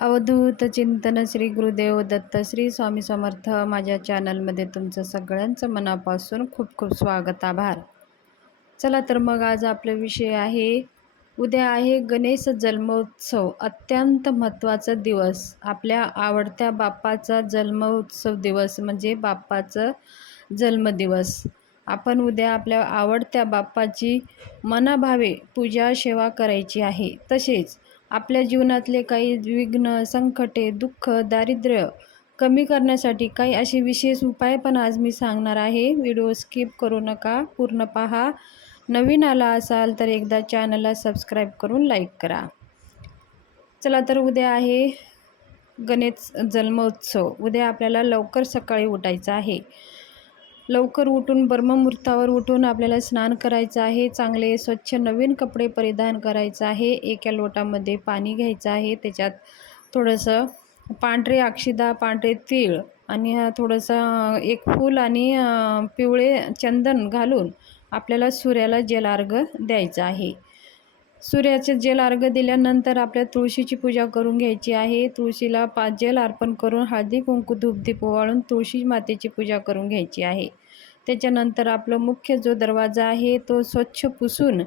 अवधूत चिंतन श्री गुरुदेव दत्त श्री स्वामी समर्थ माझ्या चॅनलमध्ये तुमचं सगळ्यांचं मनापासून खूप खूप स्वागत आभार. चला तर मग आज आपला विषय आहे उद्या आहे गणेश जन्मोत्सव अत्यंत महत्त्वाचा दिवस. आपल्या आवडत्या बाप्पाचा जन्मोत्सव दिवस म्हणजे बाप्पाचं जन्मदिवस. आपण उद्या आपल्या आवडत्या बाप्पाची मनाभावे पूजा सेवा करायची आहे. तसेच आपल्या जीवनातले काही विघ्न संकटे दुःख दारिद्र्य कमी करण्यासाठी काही असे विशेष उपाय पण आज मी सांगणार आहे. व्हिडिओ स्किप करू नका पूर्ण पहा. नवीन आला असाल तर एकदा चॅनलला सबस्क्राईब करून लाईक करा. चला तर उद्या आहे गणेश जन्मोत्सव. उद्या आपल्याला लवकर सकाळी उठायचं आहे. लवकर उठून ब्रह्ममुहूर्तावर उठून आपल्याला स्नान करायचं आहे. चांगले स्वच्छ नवीन कपडे परिधान करायचं आहे. एका लोटामध्ये पाणी घ्यायचं आहे. त्याच्यात थोडंसं पांढरे अक्षिदा पांढरे तीळ आणि थोडंसं एक फूल आणि पिवळे चंदन घालून आपल्याला सूर्याला जलार्घ द्यायचं आहे. सूर्याचे जल अर्घ दिल्यानंतर आपल्या तुळशीची पूजा करून घ्यायची आहे. तुळशीला पाच जल अर्पण करून हळदी कुंकू धूपदीप ओवाळून तुळशी मातेची पूजा करून घ्यायची आहे. त्याच्यानंतर आपलं मुख्य जो दरवाजा आहे तो स्वच्छ पुसून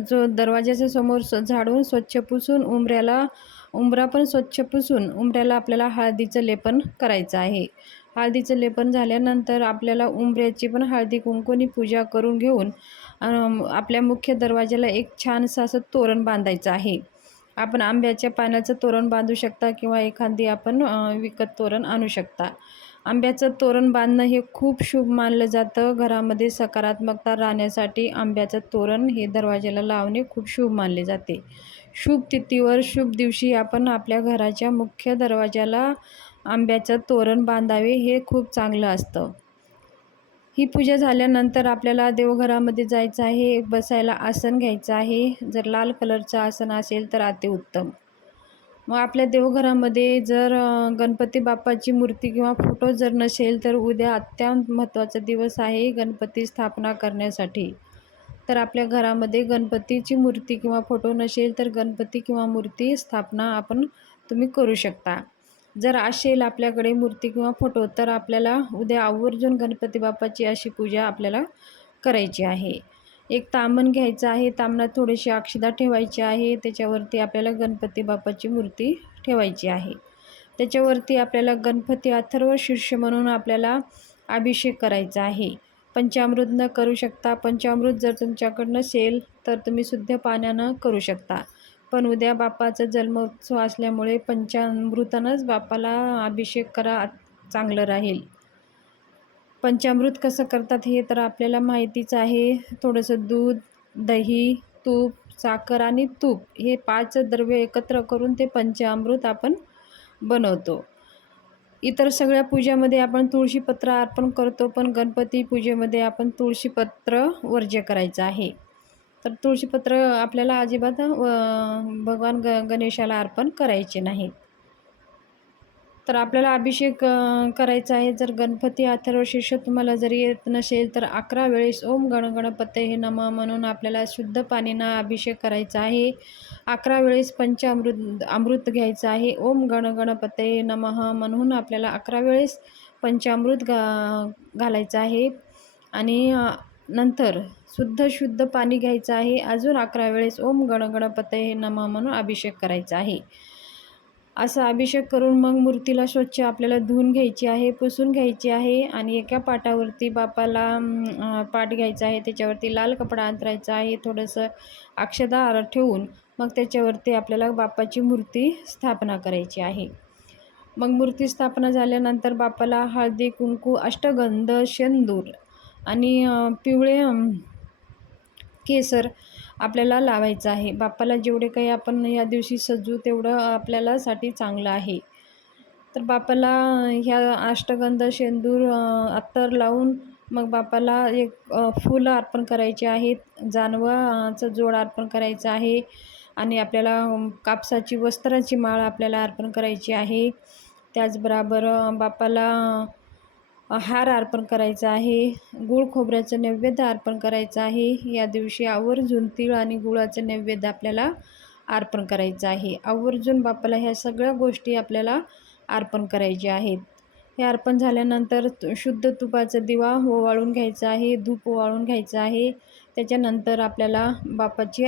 जो दरवाजाच्या समोर झाडून स्वच्छ पुसून उंबऱ्याला उंबरा पण स्वच्छ पुसून उंबऱ्याला आपल्याला हळदीचं लेपन करायचं आहे. हळदीचं लेपन झाल्यानंतर आपल्याला उंबऱ्याची पण हळदी कुंकूनी पूजा करून घेऊन आपल्या मुख्य दरवाजाला एक छानसं असं तोरण बांधायचं आहे. आपण आंब्याच्या पानाचं तोरण बांधू शकता किंवा एखादी आपण विकत तोरण आणू शकता. आंब्याचं तोरण बांधणं हे खूप शुभ मानलं जातं. घरामध्ये सकारात्मकता राहण्यासाठी आंब्याचं तोरण हे दरवाजाला लावणे खूप शुभ मानले जाते. शुभ तिथीवर शुभ दिवशी आपण आपल्या घराच्या मुख्य दरवाजाला आंब्याचं तोरण बांधावे हे खूप चांगलं असतं. ही पूजा झाल्यानंतर आपल्याला देवघरामध्ये जायचं आहे बसायला आसन घ्यायचं आहे. जर लाल कलरचं आसन असेल तर अतिउत्तम. मग आपल्या देवघरामध्ये जर गणपती बाप्पाची मूर्ती किंवा फोटो जर नसेल तर उद्या अत्यंत महत्त्वाचा दिवस आहे गणपती स्थापना करण्यासाठी. तर आपल्या घरामध्ये गणपतीची मूर्ती किंवा फोटो नसेल तर गणपती किंवा मूर्ती स्थापना आपण तुम्ही करू शकता. जर असेल आपल्याकडे मूर्ती किंवा फोटो तर आपल्याला उद्या आवर्जून गणपती बाप्पाची अशी पूजा आपल्याला करायची आहे. एक तामण घ्यायचं आहे. तामणात थोडीशी अक्षदा ठेवायची आहे. त्याच्यावरती आपल्याला गणपती बाप्पाची मूर्ती ठेवायची आहे. त्याच्यावरती आपल्याला गणपती अथर्व शीर्ष म्हणून आपल्याला अभिषेक करायचा आहे. पंचामृत न करू शकता पंचामृत जर तुमच्याकडं नसेल तर तुम्ही शुद्ध पाण्यानं करू शकता. पण उद्या बाप्पाचा जन्मोत्सव असल्यामुळे पंचामृतानंच बाप्पाला अभिषेक करा चांगलं राहील. पंचामृत कसं करतात हे तर आपल्याला माहितीच आहे. थोडंसं दूध दही तूप साखर आणि तूप हे पाच द्रव्य एकत्र करून ते पंचामृत आपण बनवतो. इतर सगळ्या पूजेमध्ये आपण तुळशीपत्र अर्पण करतो पण गणपती पूजेमध्ये आपण तुळशीपत्र वर्ज्य करायचं आहे. तर तुळशीपत्र आपल्याला अजिबात भगवान ग गणेशाला अर्पण करायचे नाहीत. तर आपल्याला अभिषेक करायचा आहे. जर गणपती अथर्वशीर्ष तुम्हाला जरी येत नसेल तर अकरा वेळेस ओम गणगणपते हे नम म्हणून आपल्याला शुद्ध पाणीना अभिषेक करायचा आहे. अकरा वेळेस पंचामृत अमृत घ्यायचं आहे. ओम गणगणपते नमः म्हणून आपल्याला अकरा वेळेस पंचामृत घा घालायचं आहे. आणि नंतर शुद्ध शुद्ध पाणी घ्यायचं आहे. अजून अकरा वेळेस ओम गणगणपते हे नम म्हणून अभिषेक करायचा आहे. असा अभिषेक करून मग मूर्तीला स्वच्छ आपल्याला धुवून घ्यायची आहे पुसून घ्यायची आहे आणि एका पाटावरती बापाला पाट घ्यायचा आहे त्याच्यावरती लाल कपडा अंतरायचा आहे थोडंसं अक्षदा ठेवून मग त्याच्यावरती आपल्याला बापाची मूर्ती स्थापना करायची आहे. मग मूर्ती स्थापना झाल्यानंतर बापाला हळदी कुंकू अष्टगंध शेंदूर आणि पिवळे केसर आपल्याला लावायचं आहे. बाप्पाला जेवढे काही आपण या दिवशी सजू तेवढं आपल्याला साठी चांगलं आहे. तर बाप्पाला ह्या अष्टगंध शेंदूर अत्तर लावून मग बाप्पाला एक फुलं अर्पण करायचे आहेत. जानवाचं जोड अर्पण करायचं आहे आणि आपल्याला कापसाची वस्त्राची माळ आपल्याला अर्पण करायची आहे. त्याचबरोबर बाप्पाला हार अर्पण करायचा आहे. गूळ खोबऱ्याचं नैवेद्य अर्पण करायचं आहे. या दिवशी आवर्जून तीळ आणि गुळाचं नैवेद्य आपल्याला अर्पण करायचं आहे. आवर्जून बापाला ह्या सगळ्या गोष्टी आपल्याला अर्पण करायच्या आहेत. हे अर्पण झाल्यानंतर तु- शुद्ध तुपाचा दिवा ओवाळून घ्यायचा आहे. धूप ओवाळून घ्यायचं आहे. त्याच्यानंतर आपल्याला बाप्पाची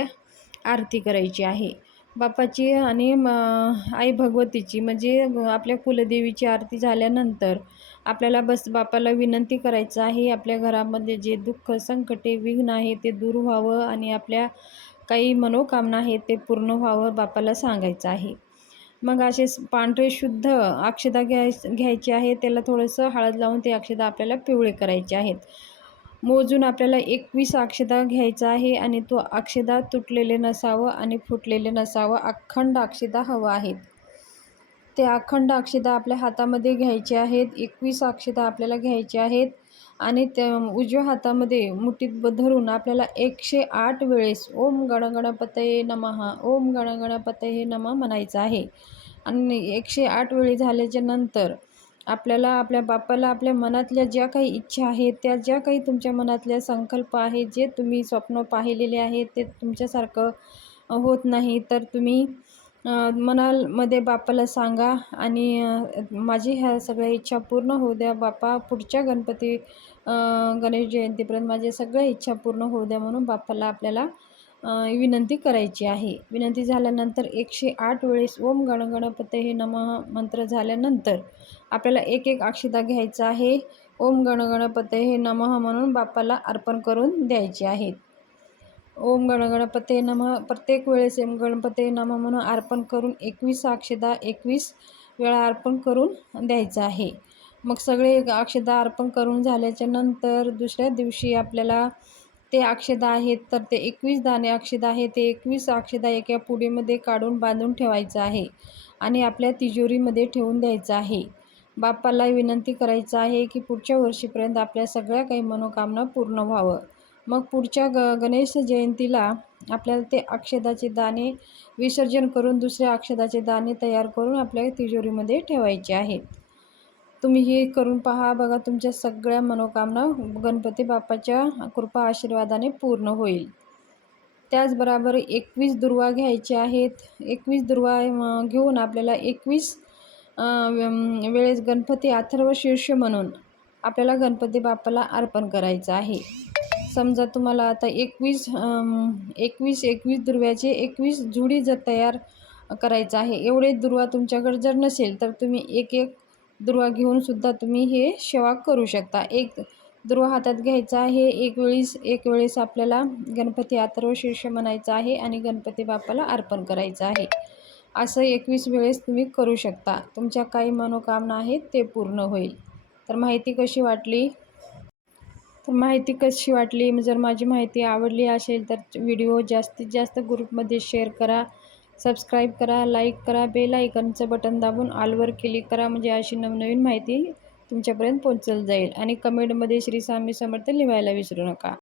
आरती करायची आहे. बाप्पाची आणि आई भगवतीची म्हणजे आपल्या कुलदेवीची आरती झाल्यानंतर आपल्याला बस बापाला विनंती करायचं आहे. आपल्या घरामध्ये जे दुःख संकटे विघ्न आहे ते दूर व्हावं आणि आपल्या काही मनोकामना आहेत ते पूर्ण व्हावं बापाला सांगायचं आहे. मग असे पांढरे शुद्ध अक्षदा घ्याय घ्यायचे आहे. त्याला थोडंसं हळद लावून ते अक्षदा आपल्याला पिवळे करायचे आहेत. मोजून आपल्याला एकवीस अक्षदा घ्यायचा आहे आणि तो अक्षदा तुटलेले नसावं आणि फुटलेले नसावं. अखंड अक्षदा हवं आहेत ते अखंड अक्षता आपल्या हातामध्ये घ्यायचे आहेत एकवीस अक्षता आपल्याला घ्यायचे आहेत आणि त्या उजव्या हातामध्ये मुठीत ब- धरून आपल्याला एकशे आठ वेळेस ओम गणगणपतये नमहा ओम गणगणपतये नमः म्हणायचं आहे. आणि एकशे आठ वेळी झाल्याच्यानंतर आपल्याला आपल्या बापाला आपल्या मनातल्या ज्या काही इच्छा आहेत त्या ज्या काही तुमच्या मनातल्या संकल्प आहेत जे तुम्ही स्वप्न पाहिलेले आहेत ते तुमच्यासारखं होत नाही तर तुम्ही मनामध्ये बाप्पाला सांगा आणि माझी ह्या सगळ्या इच्छा पूर्ण होऊ द्या. बाप्पा पुढच्या गणपती गणेश जयंतीपर्यंत माझ्या सगळ्या इच्छा पूर्ण होऊ द्या म्हणून बाप्पाला आपल्याला विनंती करायची आहे. विनंती झाल्यानंतर एकशे आठ वेळेस ओम गणगणपते हे नमः मंत्र झाल्यानंतर आपल्याला एक एक अक्षिता घ्यायचा आहे. ओम गणगणपते हे नमः म्हणून बाप्पाला अर्पण करून द्यायचे आहेत. ओम गणगणपते नम. प्रत्येक वेळेस एम गणपते नम म्हणून अर्पण करून एकवीस अक्षदा एकवीस वेळा अर्पण करून द्यायचं आहे. मग सगळे अक्षदा अर्पण करून झाल्याच्यानंतर दुसऱ्या दिवशी आपल्याला ते अक्षदा आहेत तर ते एकवीस दाणे अक्षदा आहे ते एकवीस अक्षदा एका पुडीमध्ये काढून बांधून ठेवायचं आहे आणि आपल्या तिजोरीमध्ये ठेवून द्यायचं आहे. बाप्पाला विनंती करायचं आहे की पुढच्या वर्षीपर्यंत आपल्या सगळ्या काही मनोकामना पूर्ण व्हावं. मग पुढच्या ग गणेश जयंतीला आपल्याला ते अक्षदाचे दाणे विसर्जन करून दुसऱ्या अक्षदाचे दाणे तयार करून आपल्या तिजोरीमध्ये ठेवायचे आहेत. तुम्ही हे करून पहा बघा तुमच्या सगळ्या मनोकामना गणपती बाप्पाच्या कृपा आशीर्वादाने पूर्ण होईल. त्याचबरोबर एकवीस दुर्वा घ्यायचे आहेत. एकवीस दुर्वा घेऊन आपल्याला एकवीस वेळेस गणपती अथर्व शीर्ष म्हणून आपल्याला गणपती बाप्पाला अर्पण करायचं आहे. समजा तुम्हाला आता एकवीस एकवीस एकवीस दुर्व्याचे एकवीस जुडी जर तयार करायचं आहे एवढे दुर्वा तुमच्याकडे जर नसेल तर तुम्ही एक एक दुर्वा घेऊन सुद्धा तुम्ही हे सेवा करू शकता. एक दुर्वा हातात घ्यायचा आहे एक वेळीस एक वेळेस आपल्याला गणपती आतर्व शीर्ष म्हणायचं आहे आणि गणपती बाप्पाला अर्पण करायचं आहे. असं एकवीस वेळेस तुम्ही करू शकता. तुमच्या काही मनोकामना आहेत ते पूर्ण होईल. तर माहिती कशी वाटली? तर माहिती कशी वाटली? जर माझी माहिती आवडली असेल तर व्हिडिओ जास्तीत जास्त ग्रुपमध्ये शेअर करा सबस्क्राईब करा लाईक करा बेल आयकनचं बटन दाबून ऑलवर क्लिक करा म्हणजे अशी नवनवीन माहिती तुमच्यापर्यंत पोहोचल जाईल. आणि कमेंटमध्ये श्री स्वामी समर्थ लिहायला विसरू नका.